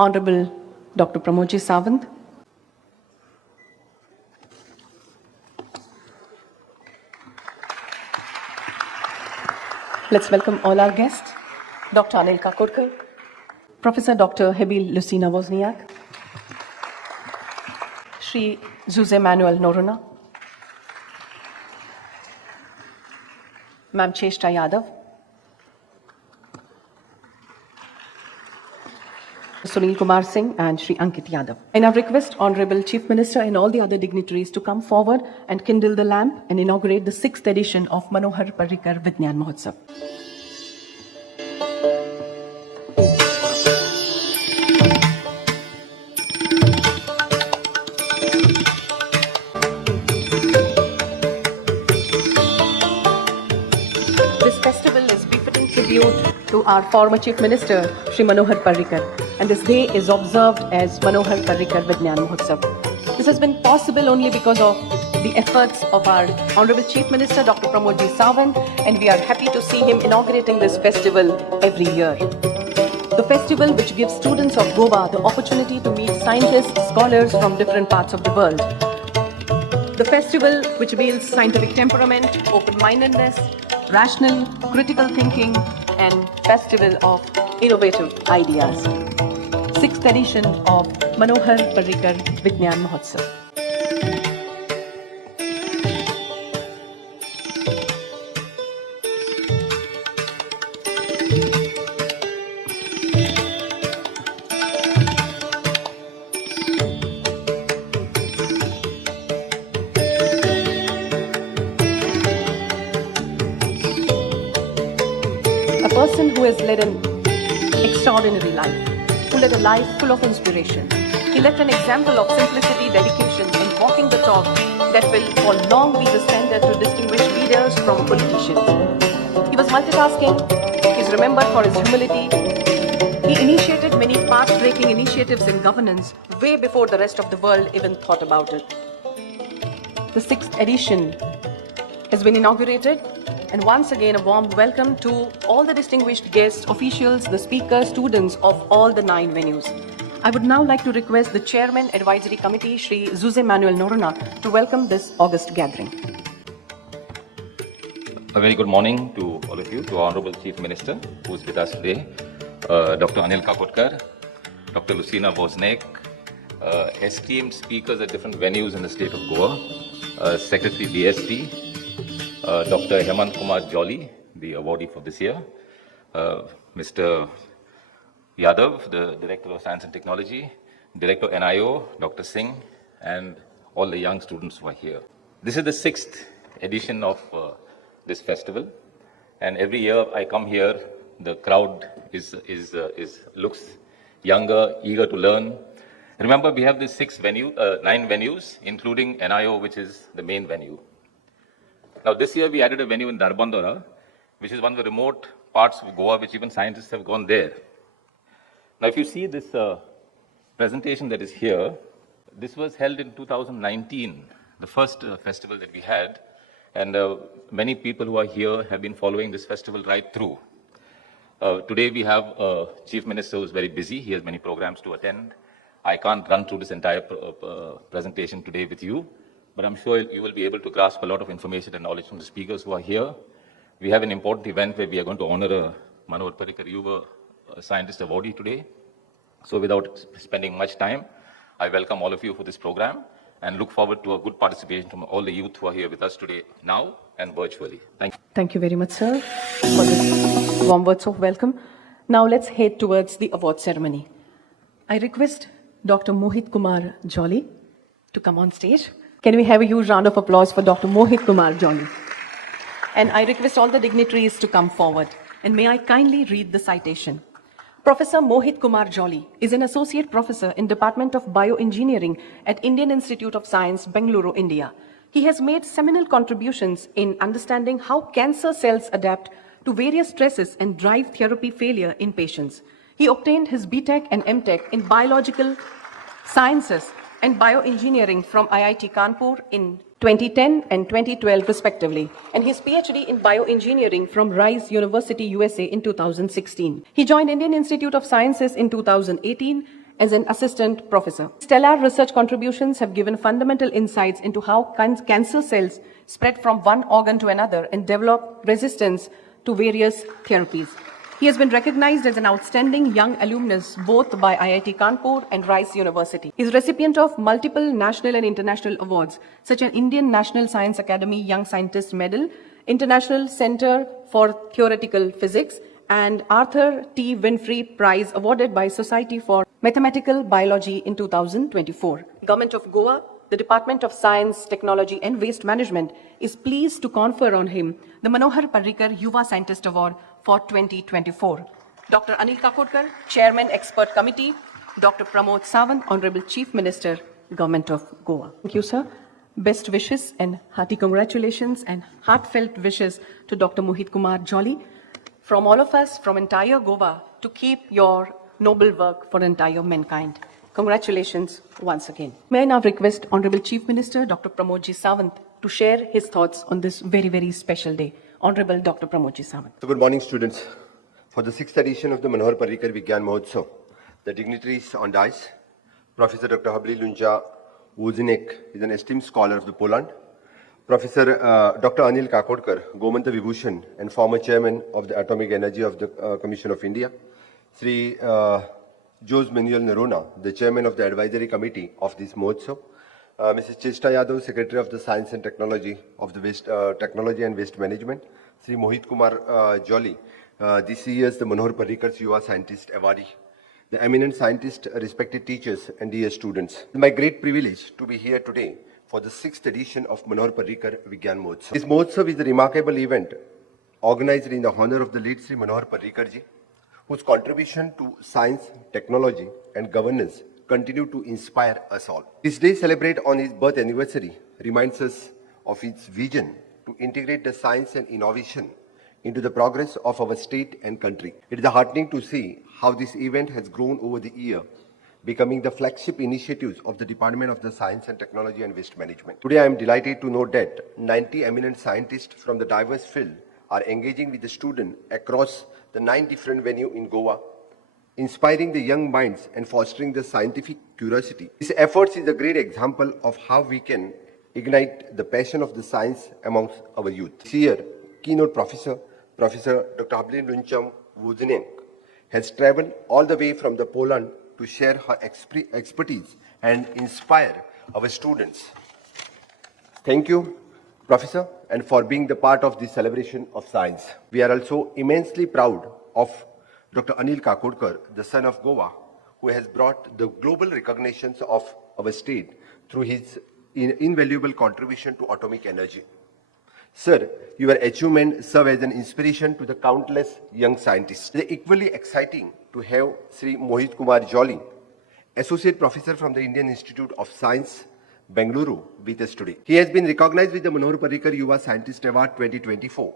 Honorable Dr. Pramodsawant, let's welcome all our guests, Dr. Anil Kakodkar, Professor Dr. Hebil Lucina Wozniak, Shri Manohar Parrikar, Ma'am Cheshta Yadav, Sunil Kumar Singh and Shri Ankit Yadav. I now request Honorable Chief Minister and all the other dignitaries to come forward and kindle the lamp and inaugurate the 6th edition of Manohar Parrikar Vidnyan Mahostav. This festival is befitting tribute to our former Chief Minister, Shri Manohar Parrikar, and this day is observed as Manohar Parrikar Vidnyan Mahostav. This has been possible only because of the efforts of our Honorable Chief Minister, Dr. Pramodsawant, and we are happy to see him inaugurating this festival every year. The festival which gives students of Goa the opportunity to meet scientists, scholars from different parts of the world. The festival which builds scientific temperament, open-mindedness, rational, critical thinking, and festival of innovative ideas. 6th edition of Manohar Parrikar Vidnyan Mahostav. A person who has led an extraordinary life, who led a life full of inspiration. He left an example of simplicity, dedication, and walking the talk that will for long be the standard to distinguish leaders from politicians. He was multitasking. He is remembered for his humility. He initiated many path-breaking initiatives in governance way before the rest of the world even thought about it. The 6th edition has been inaugurated, and once again a warm welcome to all the distinguished guests, officials, the speakers, students of all the 9 venues. I would now like to request the Chairman Advisory Committee, Shri Manohar Parrikar, to welcome this august gathering. A very good morning to all of you, to our Honorable Chief Minister who is with us today, Dr. Anil Kakodkar, Dr. Lucina Wozniak, esteemed speakers at different venues in the state of Goa, Secretary DST, Dr. Hemant Kumar Jolly, the awardee for this year, Mr. Yadav, the Director of Science and Technology, Director NIO, Dr. Singh, and all the young students who are here. This is the 6th edition of this festival, and every year I come here, the crowd looks younger, eager to learn. Remember, we have these 9 venues, including NIO, which is the main venue. Now, this year we added a venue in Darbandora, which is one of the remote parts of Goa, which even scientists have gone there. Now, if you see this presentation that is here, this was held in 2019, the first festival that we had, and many people who are here have been following this festival right through. Today we have a Chief Minister who is very busy. He has many programs to attend. I can't run through this entire presentation today with you, but I'm sure you will be able to grasp a lot of information and knowledge from the speakers who are here. We have an important event where we are going to honor a Manohar Parrikar Yuva Scientist Awardee today. So without spending much time, I welcome all of you for this program and look forward to a good participation from all the youth who are here with us today now and virtually. Thank you. Thank you very much, sir, for this warm words of welcome. Now let's head towards the award ceremony. I request Dr. Mohit Kumar Jolly to come on stage. Can we have a huge round of applause for Dr. Mohit Kumar Jolly? And I request all the dignitaries to come forward. And may I kindly read the citation. Professor Mohit Kumar Jolly is an associate professor in Department of Bioengineering at Indian Institute of Science, Bengaluru, India. He has made seminal contributions in understanding how cancer cells adapt to various stresses and drive therapy failure in patients. He obtained his BTech and MTech in biological sciences and bioengineering from IIT Kanpur in 2010 and 2012 respectively, and his PhD in bioengineering from Rice University, USA in 2016. He joined Indian Institute of Sciences in 2018 as an assistant professor. Stellar research contributions have given fundamental insights into how cancer cells spread from one organ to another and develop resistance to various therapies. He has been recognized as an outstanding young alumnus both by IIT Kanpur and Rice University. He is recipient of multiple national and international awards, such as Indian National Science Academy Young Scientist Medal, International Center for Theoretical Physics, and Arthur T. Winfrey Prize awarded by Society for Mathematical Biology in 2024. Government of Goa, the Department of Science, Technology and Waste Management is pleased to confer on him the Manohar Parrikar Yuva Scientist Award for 2024. Dr. Anil Kakodkar, Chairman Expert Committee, Dr. Pramodsawant, Honorable Chief Minister, Government of Goa. Thank you, sir. Best wishes and hearty congratulations and heartfelt wishes to Dr. Mohit Kumar Jolly from all of us, from entire Goa, to keep your noble work for entire mankind. Congratulations once again. May I now request Honorable Chief Minister Dr. Pramodji Sawant to share his thoughts on this very, very special day. Honorable Dr. Pramodji Sawant. So good morning, students. For the 6th edition of the Manohar Parrikar Vidnyan Mahostav, the dignitaries on dais, Professor Dr. Habli Luncha Wozniak is an esteemed scholar of the Poland. Professor Dr. Anil Kakodkar, Gomantak Vibhushan and former chairman of the Atomic Energy of the Commission of India. Shri Jose Manuel Nerona, the chairman of the advisory committee of this Mahotsav. Mrs. Chesta Yadav, secretary of the Science and Technology of the Technology and Waste Management. Shri Mohit Kumar Jolly, this year's the Manohar Parrikar Yuva Scientist Awardee. The eminent scientists, respected teachers and dear students. It's my great privilege to be here today for the 6th edition of Manohar Parrikar Vidnyan Mahotsav. This Mahotsav is a remarkable event organized in the honor of the late Shri Manohar Parrikar ji, whose contribution to science, technology and governance continue to inspire us all. This day celebrated on his birth anniversary reminds us of his vision to integrate the science and innovation into the progress of our state and country. It is heartening to see how this event has grown over the year, becoming the flagship initiatives of the Department of the Science and Technology and Waste Management. Today I am delighted to note that 90 eminent scientists from the diverse field are engaging with the students across the 9 different venues in Goa, inspiring the young minds and fostering the scientific curiosity. This effort is a great example of how we can ignite the passion of the science amongst our youth. This year, keynote Professor Dr. Habli Luncha Wozniak has traveled all the way from the Poland to share her expertise and inspire our students. Thank you, Professor, and for being the part of this celebration of science. We are also immensely proud of Dr. Anil Kakodkar, the son of Goa, who has brought the global recognitions of our state through his invaluable contribution to atomic energy. Sir, your achievements serve as an inspiration to the countless young scientists. It is equally exciting to have Shri Mohit Kumar Jolly, Associate Professor from the Indian Institute of Science, Bengaluru, with us today. He has been recognized with the Manohar Parrikar Yuva Scientist Award 2024,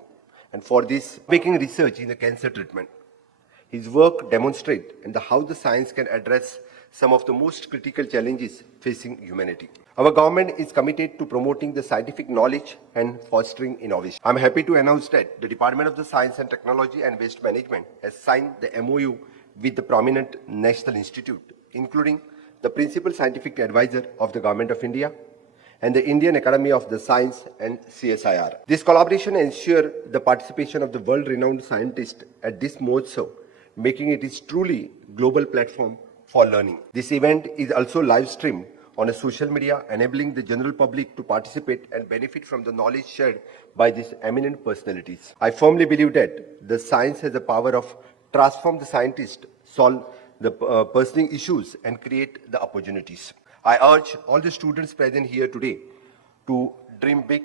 and for this, making research in the cancer treatment. His work demonstrates how the science can address some of the most critical challenges facing humanity. Our government is committed to promoting the scientific knowledge and fostering innovation. I am happy to announce that the Department of the Science and Technology and Waste Management has signed the MOU with the prominent national institute, including the Principal Scientific Advisor of the Government of India and the Indian Academy of the Science and CSIR. This collaboration ensures the participation of the world-renowned scientists at this Mahotsav, making it a truly global platform for learning. This event is also live-streamed on a social media, enabling the general public to participate and benefit from the knowledge shared by these eminent personalities. I firmly believe that the science has the power of transform the scientist, solve the pertinent issues and create the opportunities. I urge all the students present here today to dream big,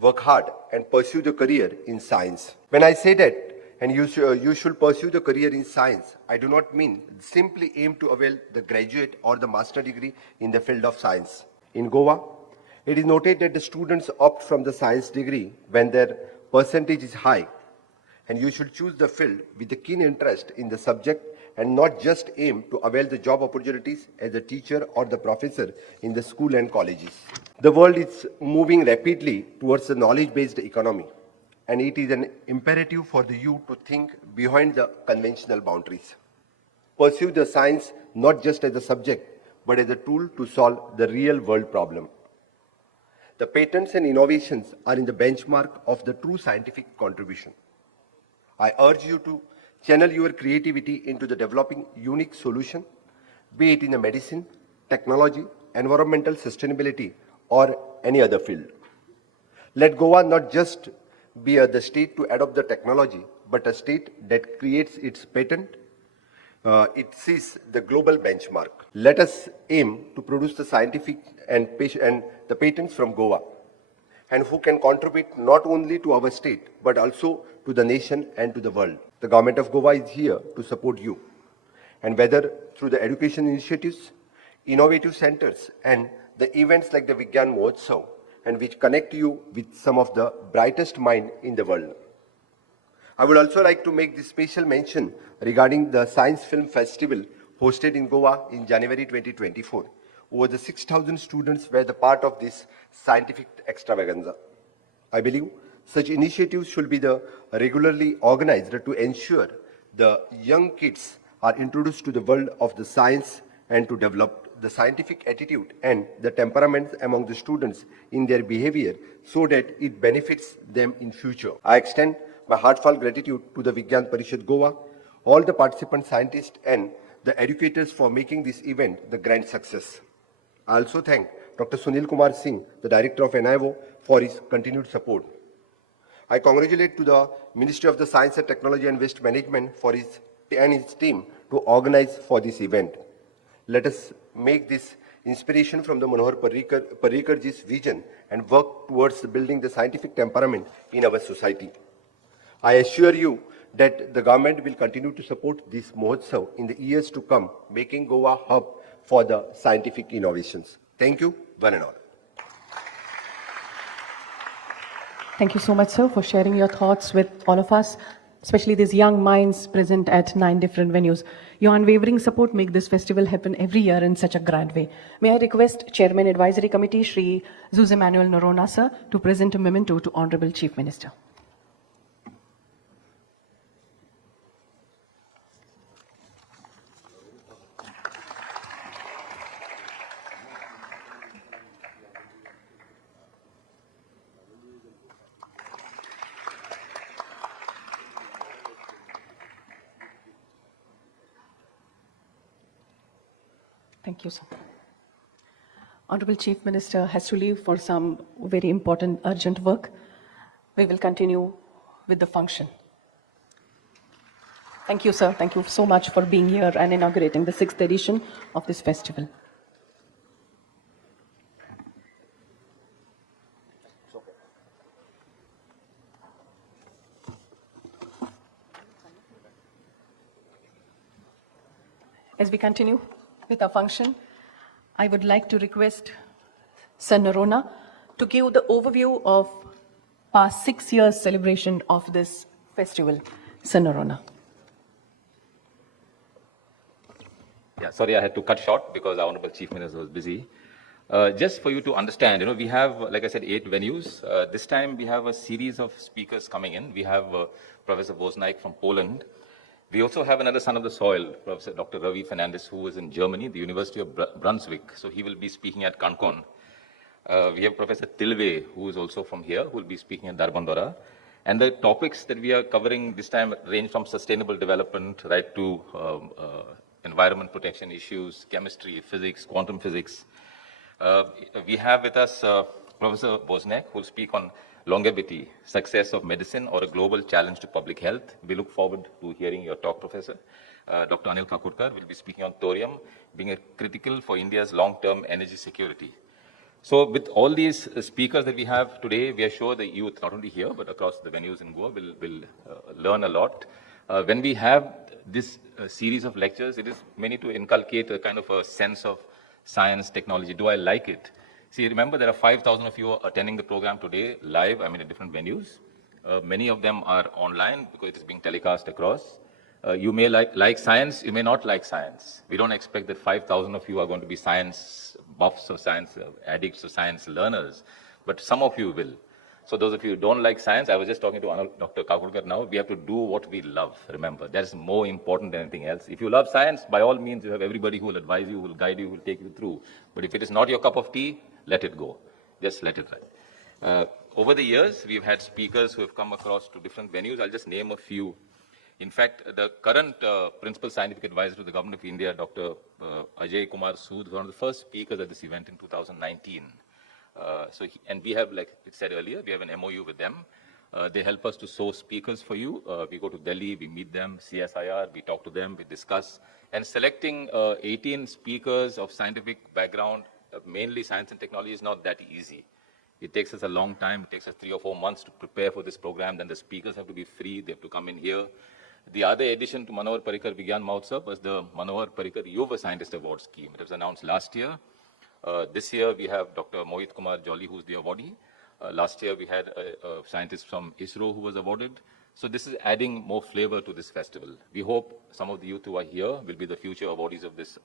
work hard and pursue the career in science. When I say that, and you should pursue the career in science, I do not mean simply aim to avail the graduate or the master degree in the field of science. In Goa, it is noted that the students opt from the science degree when their percentage is high, and you should choose the field with a keen interest in the subject and not just aim to avail the job opportunities as a teacher or the professor in the school and colleges. The world is moving rapidly towards a knowledge-based economy, and it is an imperative for the youth to think behind the conventional boundaries. Pursue the science not just as a subject, but as a tool to solve the real world problem. The patents and innovations are in the benchmark of the true scientific contribution. I urge you to channel your creativity into the developing unique solution, be it in the medicine, technology, environmental sustainability, or any other field. Let Goa not just be the state to adopt the technology, but a state that creates its patent. It sees the global benchmark. Let us aim to produce the scientific and the patents from Goa, and who can contribute not only to our state, but also to the nation and to the world. The government of Goa is here to support you. And whether through the education initiatives, innovative centers, and the events like the Vidnyan Mahostav, and which connect you with some of the brightest minds in the world. I would also like to make this special mention regarding the Science Film Festival hosted in Goa in January 2024. Over the 6,000 students were the part of this scientific extravaganza. I believe such initiatives should be regularly organized to ensure the young kids are introduced to the world of the science and to develop the scientific attitude and the temperaments among the students in their behavior so that it benefits them in future. I extend my heartfelt gratitude to the Vidnyan Parishad Goa, all the participant scientists and the educators for making this event the grand success. I also thank Dr. Sunil Kumar Singh, the Director of NIO, for his continued support. I congratulate to the Ministry of the Science and Technology and Waste Management for his team to organize for this event. Let us make this inspiration from the Manohar Parrikarji's vision and work towards building the scientific temperament in our society. I assure you that the government will continue to support this Mahotsav in the years to come, making Goa a hub for the scientific innovations. Thank you, one and all. Thank you so much, sir, for sharing your thoughts with all of us, especially these young minds present at 9 different venues. Your unwavering support make this festival happen every year in such a grand way. May I request Chairman Advisory Committee, Shri Jose Manuel Noronha, sir, to present a memento to Honorable Chief Minister. Thank you, sir. Honorable Chief Minister has to leave for some very important, urgent work. We will continue with the function. Thank you, sir. Thank you so much for being here and inaugurating the 6th edition of this festival. As we continue with our function, I would like to request Sir Noronha to give the overview of past 6 years celebration of this festival. Sir Noronha. Yeah, sorry, I had to cut short because our Honorable Chief Minister was busy. Just for you to understand, we have, like I said, 8 venues. This time we have a series of speakers coming in. We have Professor Wozniak from Poland. We also have another son of the soil, Professor Dr. Ravi Fernandez, who is in Germany, the University of Brunswick. So he will be speaking at Cancun. We have Professor Tilve, who is also from here, who will be speaking at Darbandora. And the topics that we are covering this time range from sustainable development right to environment protection issues, chemistry, physics, quantum physics. We have with us Professor Wozniak, who will speak on longevity, success of medicine, or a global challenge to public health. We look forward to hearing your talk, Professor. Dr. Anil Kakurkar will be speaking on thorium, being critical for India's long-term energy security. So with all these speakers that we have today, we are sure the youth, not only here, but across the venues in Goa, will learn a lot. When we have this series of lectures, it is mainly to inculcate a kind of a sense of science, technology. Do I like it? See, remember, there are 5,000 of you attending the program today live, at different venues. Many of them are online because it is being telecast across. You may like science, you may not like science. We don't expect that 5,000 of you are going to be science buffs or science addicts or science learners, but some of you will. So those of you who don't like science, I was just talking to Dr. Kakurkar now, we have to do what we love, remember. That is more important than anything else. If you love science, by all means, you have everybody who will advise you, who will guide you, who will take you through. But if it is not your cup of tea, let it go. Just let it ride. Over the years, we've had speakers who have come across to different venues. I'll just name a few. In fact, the current Principal Scientific Advisor to the Government of India, Dr. Ajay Kumar Sood, was one of the first speakers at this event in 2019. And we have, like it said earlier, we have an MOU with them. They help us to source speakers for you. We go to Delhi, we meet them, CSIR, we talk to them, we discuss. And selecting 18 speakers of scientific background, mainly science and technology, is not that easy. It takes us a long time. It takes us 3 or 4 months to prepare for this program. Then the speakers have to be free. They have to come in here. The other addition to Manohar Parrikar Vidnyan Mahostav was the Manohar Parrikar Yuva Scientist Award scheme. It was announced last year. This year we have Dr. Mohit Kumar Jolly, who's the awardee. Last year we had a scientist from ISRO who was awarded. So this is adding more flavor to this festival. We hope some of the youth who are here will be the future awardees of this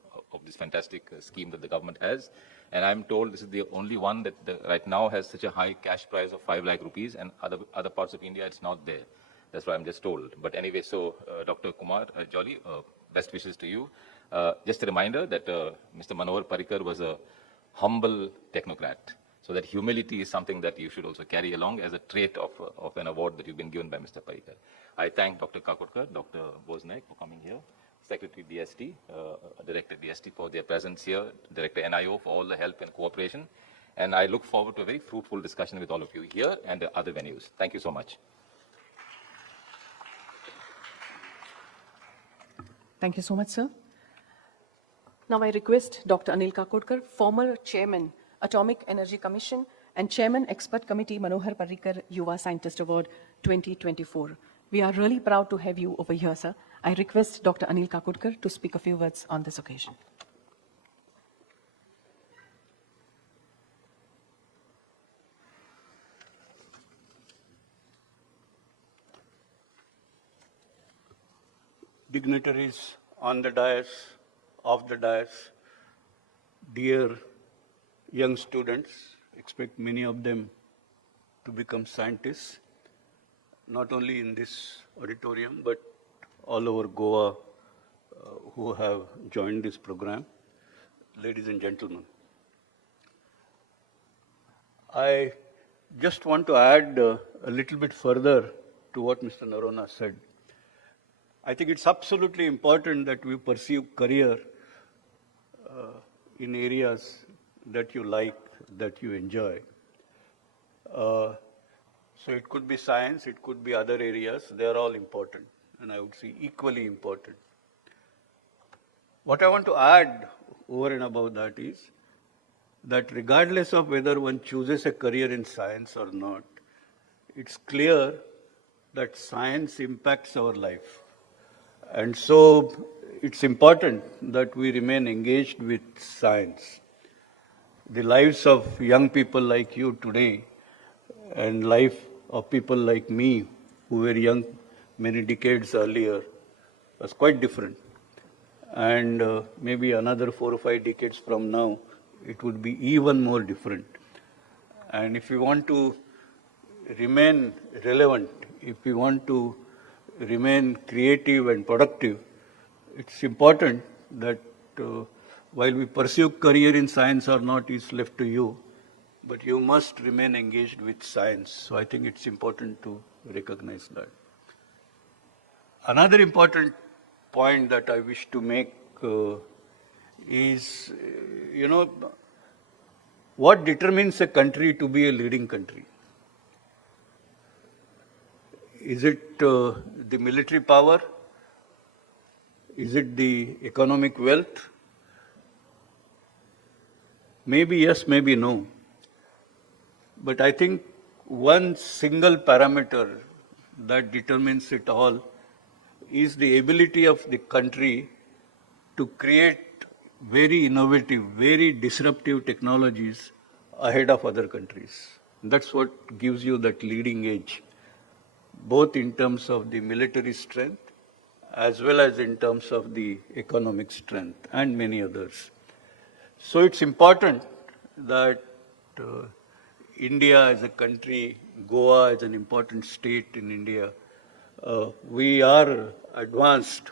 fantastic scheme that the government has. And I'm told this is the only one that right now has such a high cash prize of 5 lakh rupees, and other parts of India it's not there. That's what I'm just told. But anyway, so Dr. Kumar Jolly, best wishes to you. Just a reminder that Mr. Manohar Parrikar was a humble technocrat. So that humility is something that you should also carry along as a trait of an award that you've been given by Mr. Parrikar. I thank Dr. Kakurkar, Dr. Bosnaik for coming here, Secretary DST, Director DST for their presence here, Director NIO for all the help and cooperation. And I look forward to a very fruitful discussion with all of you here and the other venues. Thank you so much. Thank you so much, sir. Now I request Dr. Anil Kakodkar, former Chairman, Atomic Energy Commission and Chairman, Expert Committee, Manohar Parrikar Yuva Scientist Award 2024. We are really proud to have you over here, sir. I request Dr. Anil Kakodkar to speak a few words on this occasion. Dignitaries on the dais, off the dais, dear young students, expect many of them to become scientists, not only in this auditorium, but all over Goa who have joined this program. Ladies and gentlemen, I just want to add a little bit further to what Mr. Narona said. I think it's absolutely important that we pursue career in areas that you like, that you enjoy. So it could be science, it could be other areas, they are all important, and I would say equally important. What I want to add over and above that is that regardless of whether one chooses a career in science or not, it's clear that science impacts our life. And so it's important that we remain engaged with science. The lives of young people like you today and life of people like me who were young many decades earlier was quite different. And maybe another 4 or 5 decades from now, it would be even more different. And if we want to remain relevant, if we want to remain creative and productive, it's important that while we pursue career in science or not is left to you, but you must remain engaged with science. So I think it's important to recognize that. Another important point that I wish to make is, what determines a country to be a leading country? Is it the military power? Is it the economic wealth? Maybe yes, maybe no. But I think one single parameter that determines it all is the ability of the country to create very innovative, very disruptive technologies ahead of other countries. That's what gives you that leading edge, both in terms of the military strength as well as in terms of the economic strength and many others. So it's important that India as a country Goa as an important state in India, we are advanced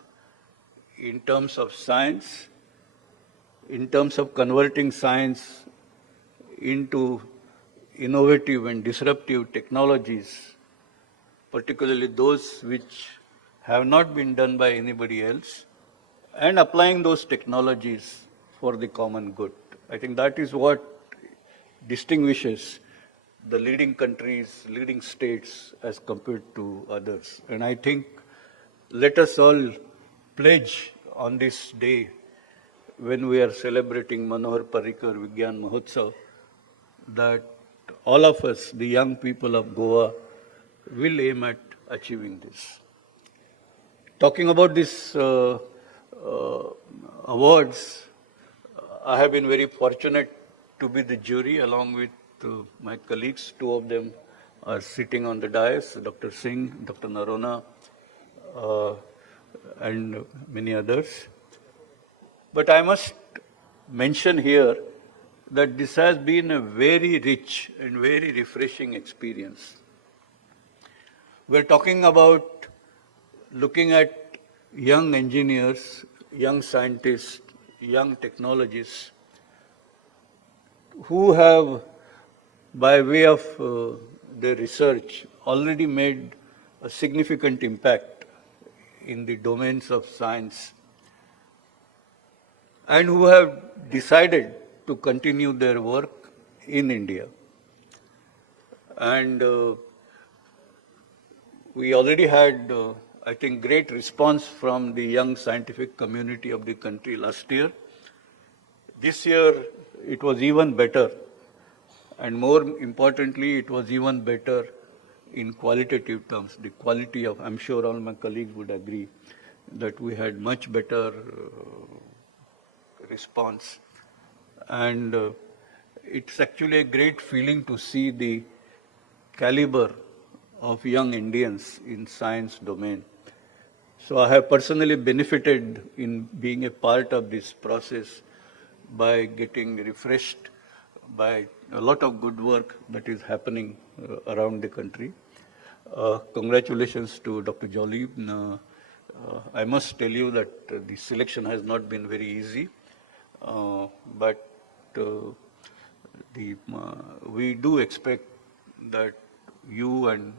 in terms of science, in terms of converting science into innovative and disruptive technologies, particularly those which have not been done by anybody else, and applying those technologies for the common good. I think that is what distinguishes the leading countries, leading states as compared to others. And I think let us all pledge on this day when we are celebrating Manohar Parrikar Vidnyan Mahostav that all of us, the young people of Goa, will aim at achieving this. Talking about these awards, I have been very fortunate to be the jury along with my colleagues. Two of them are sitting on the dais, Dr. Singh, Dr. Narona, and many others. But I must mention here that this has been a very rich and very refreshing experience. We're talking about looking at young engineers, young scientists, young technologists who have, by way of their research, already made a significant impact in the domains of science and who have decided to continue their work in India. And we already had, I think, great response from the young scientific community of the country last year. This year, it was even better. And more importantly, it was even better in qualitative terms. The quality of, I'm sure all my colleagues would agree, that we had much better response. And it's actually a great feeling to see the caliber of young Indians in science domain. So I have personally benefited in being a part of this process by getting refreshed by a lot of good work that is happening around the country. Congratulations to Dr. Jolly. I must tell you that the selection has not been very easy, but we do expect that you and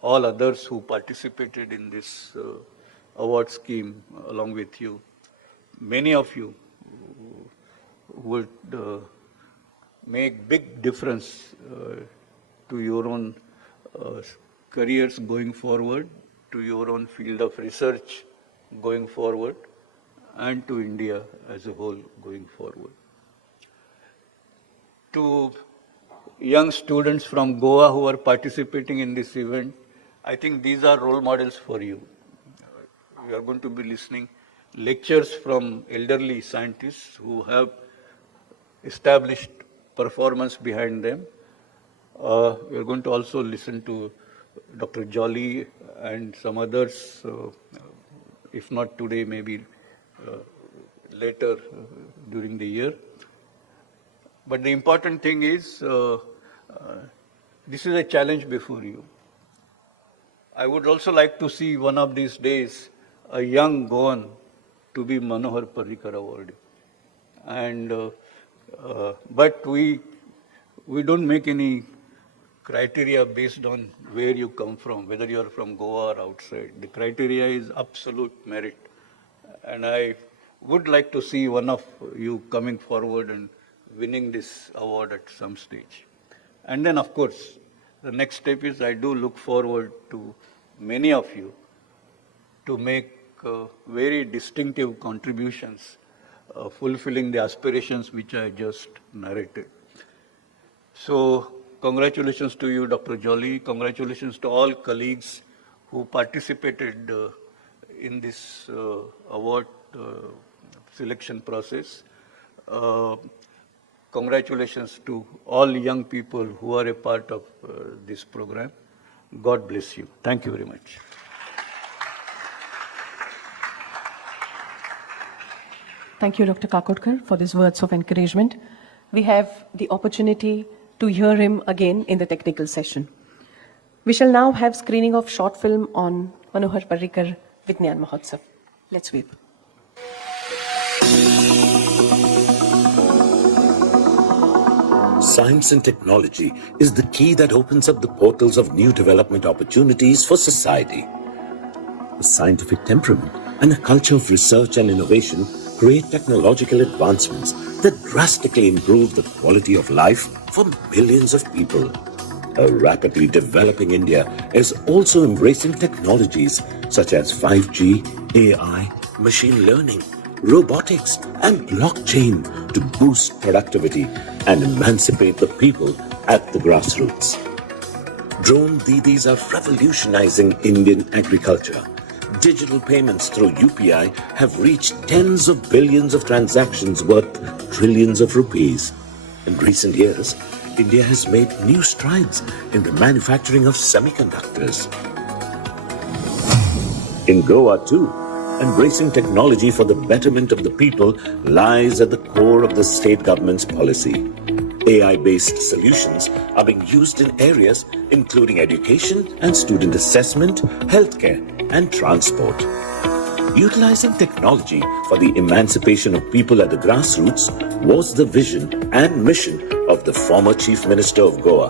all others who participated in this award scheme along with you, many of you would make big difference to your own careers going forward, to your own field of research going forward, and to India as a whole going forward. To young students from Goa who are participating in this event, I think these are role models for you. We are going to be listening lectures from elderly scientists who have established performance behind them. We are going to also listen to Dr. Jolly and some others, if not today, maybe later during the year. But the important thing is, this is a challenge before you. I would also like to see one of these days a young Goan to be Manohar Parrikar awardee. And but we don't make any criteria based on where you come from, whether you are from Goa or outside. The criteria is absolute merit. And I would like to see one of you coming forward and winning this award at some stage. And then, of course, the next step is I do look forward to many of you to make very distinctive contributions, fulfilling the aspirations which I just narrated. So, congratulations to you, Dr. Jolly. Congratulations to all colleagues who participated in this award selection process. Congratulations to all young people who are a part of this program. God bless you. Thank you very much. Thank you, Dr. Kakodkar, for these words of encouragement. We have the opportunity to hear him again in the technical session. We shall now have screening of short film on Manohar Parrikar Vidnyan Mahostav. Let's wait. Science and technology is the key that opens up the portals of new development opportunities for society. A scientific temperament and a culture of research and innovation create technological advancements that drastically improve the quality of life for millions of people. A rapidly developing India is also embracing technologies such as 5G, AI, machine learning, robotics and blockchain to boost productivity and emancipate the people at the grassroots. Drone Didis are revolutionizing Indian agriculture. Digital payments through UPI have reached tens of billions of transactions worth trillions of rupees. In recent years, India has made new strides in the manufacturing of semiconductors. In Goa too, embracing technology for the betterment of the people lies at the core of the state government's policy. AI-based solutions are being used in areas including education and student assessment, healthcare, and transport. Utilizing technology for the emancipation of people at the grassroots was the vision and mission of the former Chief Minister of Goa,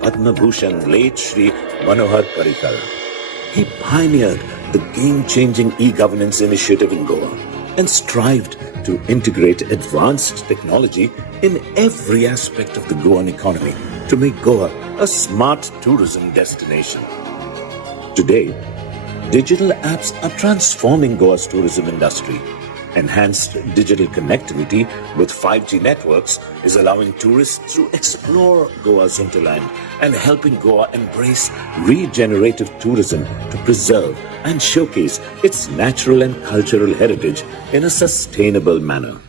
Padma Bhushan late Shri Manohar Parrikar. He pioneered the game-changing e-governance initiative in Goa and strived to integrate advanced technology in every aspect of the Goan economy to make Goa a smart tourism destination. Today, digital apps are transforming Goa's tourism industry. Enhanced digital connectivity with 5G networks is allowing tourists to explore Goa's hinterland and helping Goa embrace regenerative tourism to preserve and showcase its natural and cultural heritage in a sustainable manner.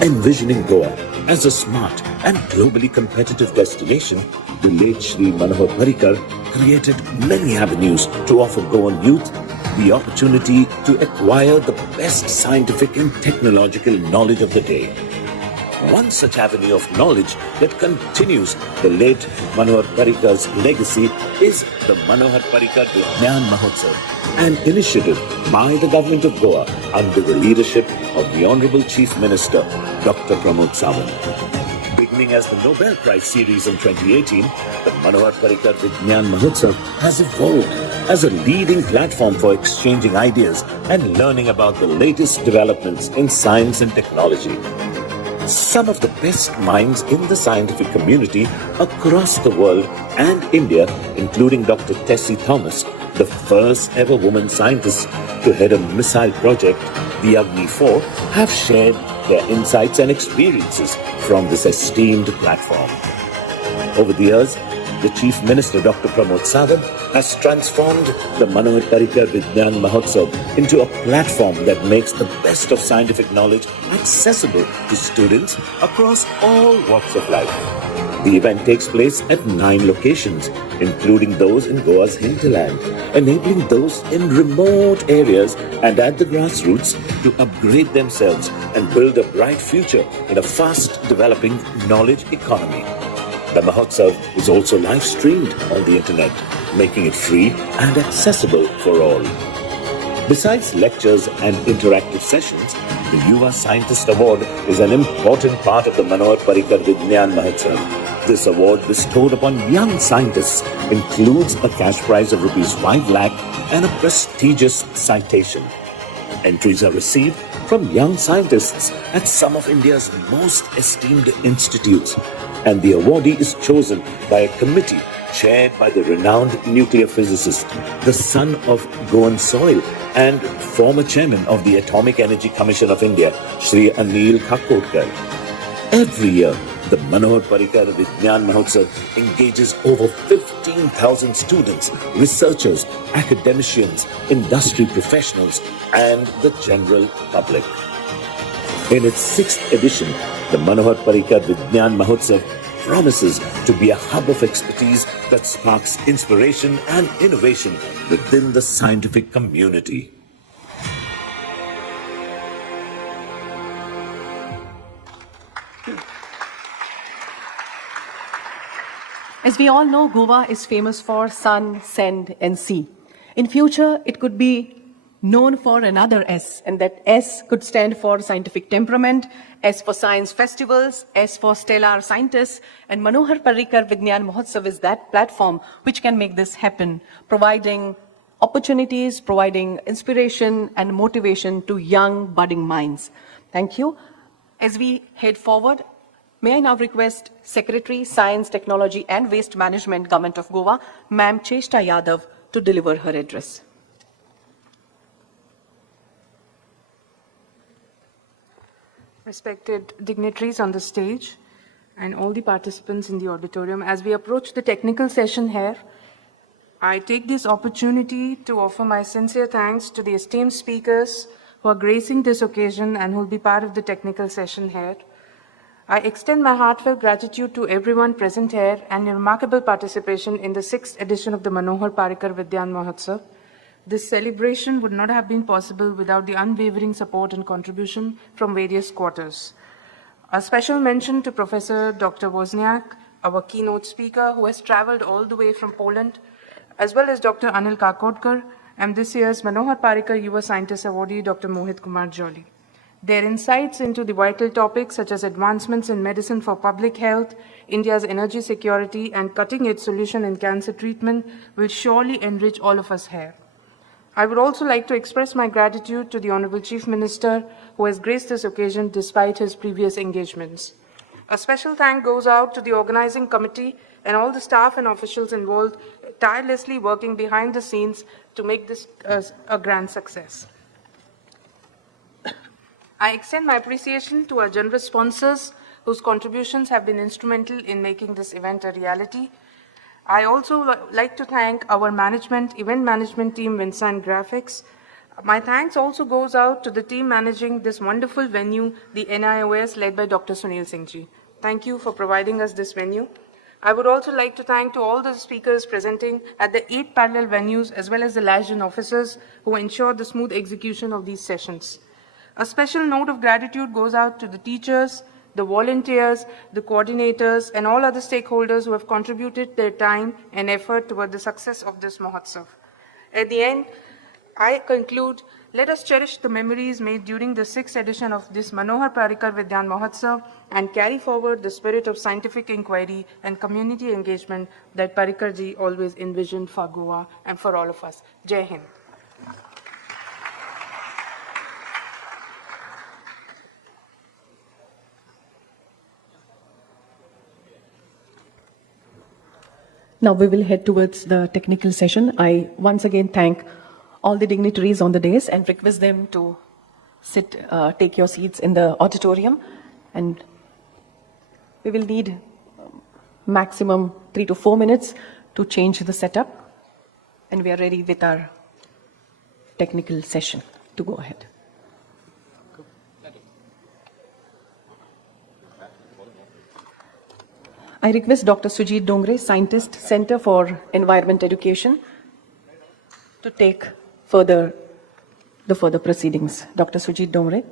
Envisioning Goa as a smart and globally competitive destination, the late Shri Manohar Parrikar created many avenues to offer Goan youth the opportunity to acquire the best scientific and technological knowledge of the day. One such avenue of knowledge that continues the late Manohar Parrikar's legacy is the Manohar Parrikar Vidnyan Mahostav, an initiative by the government of Goa under the leadership of the Honorable Chief Minister, Dr. Pramodsawant. Beginning as the Nobel Prize series in 2018, the Manohar Parrikar Vidnyan Mahostav has evolved as a leading platform for exchanging ideas and learning about the latest developments in science and technology. Some of the best minds in the scientific community across the world and India, including Dr. Tessie Thomas, the first ever woman scientist to head a missile project, the Agni 4, have shared their insights and experiences from this esteemed platform. Over the years, the Chief Minister, Dr. Pramodsawant, has transformed the Manohar Parrikar Vidnyan Mahostav into a platform that makes the best of scientific knowledge accessible to students across all walks of life. The event takes place at 9 locations, including those in Goa's hinterland, enabling those in remote areas and at the grassroots to upgrade themselves and build a bright future in a fast-developing knowledge economy. The Mahotsav is also live-streamed on the internet, making it free and accessible for all. Besides lectures and interactive sessions, the Yuva Scientist Award is an important part of the Manohar Parrikar Vidnyan Mahostav. This award bestowed upon young scientists includes a cash prize of Rs 5 lakh and a prestigious citation. Entries are received from young scientists at some of India's most esteemed institutes, and the awardee is chosen by a committee chaired by the renowned nuclear physicist, the son of Goan soil and former chairman of the Atomic Energy Commission of India, Shri Kakotkar. Every year, the Manohar Parrikar Vidnyan Mahostav engages over 15,000 students, researchers, academicians, industry professionals, and the general public. In its 6th edition, the Manohar Parrikar Vidnyan Mahostav promises to be a hub of expertise that sparks inspiration and innovation within the scientific community. As we all know, Goa is famous for sun, sand, and sea. In future, it could be known for another S, and that S could stand for scientific temperament, S for science festivals, S for stellar scientists, and Manohar Parrikar Vidnyan Mahostav is that platform which can make this happen, providing opportunities, providing inspiration and motivation to young, budding minds. Thank you. As we head forward, may I now request Secretary, Science, Technology and Waste Management, Government of Goa, Ma'am Cheshta Yadav, to deliver her address. Respected dignitaries on the stage and all the participants in the auditorium, as we approach the technical session here, I take this opportunity to offer my sincere thanks to the esteemed speakers who are gracing this occasion and who will be part of the technical session here. I extend my heartfelt gratitude to everyone present here and your remarkable participation in the 6th edition of the Manohar Parrikar Vidnyan Mahostav. This celebration would not have been possible without the unwavering support and contribution from various quarters. A special mention to Professor Dr. Wozniak, our keynote speaker, who has traveled all the way from Poland, as well as Dr. Anil Kakotkar, and this year's Manohar Parrikar Yuva Scientist Awardee, Dr. Mohit Kumar Jolly. Their insights into the vital topics such as advancements in medicine for public health, India's energy security, and cutting-edge solution in cancer treatment will surely enrich all of us here. I would also like to express my gratitude to the Honorable Chief Minister who has graced this occasion despite his previous engagements. A special thank goes out to the organizing committee and all the staff and officials involved, tirelessly working behind the scenes to make this a grand success. I extend my appreciation to our generous sponsors whose contributions have been instrumental in making this event a reality. I also like to thank our event management team, Vincent Graphics. My thanks also goes out to the team managing this wonderful venue, the NIOS, led by Dr. Sunil Singhji. Thank you for providing us this venue. I would also like to thank to all the speakers presenting at the 8 parallel venues, as well as the liaison officers who ensured the smooth execution of these sessions. A special note of gratitude goes out to the teachers, the volunteers, the coordinators, and all other stakeholders who have contributed their time and effort toward the success of this Mahotsav. At the end, I conclude, let us cherish the memories made during the 6th edition of this Manohar Parrikar Vidnyan Mahotsav and carry forward the spirit of scientific inquiry and community engagement that Parrikar ji always envisioned for Goa and for all of us. Jai Hind. Now we will head towards the technical session. I once again thank all the dignitaries on the dais and request them to take your seats in the auditorium. And we will need maximum 3 to 4 minutes to change the setup. And we are ready with our technical session to go ahead. I request Dr. Sujit Dongre, Scientist, Center for Environment Education, to take the further proceedings. Dr. Sujit Dongre.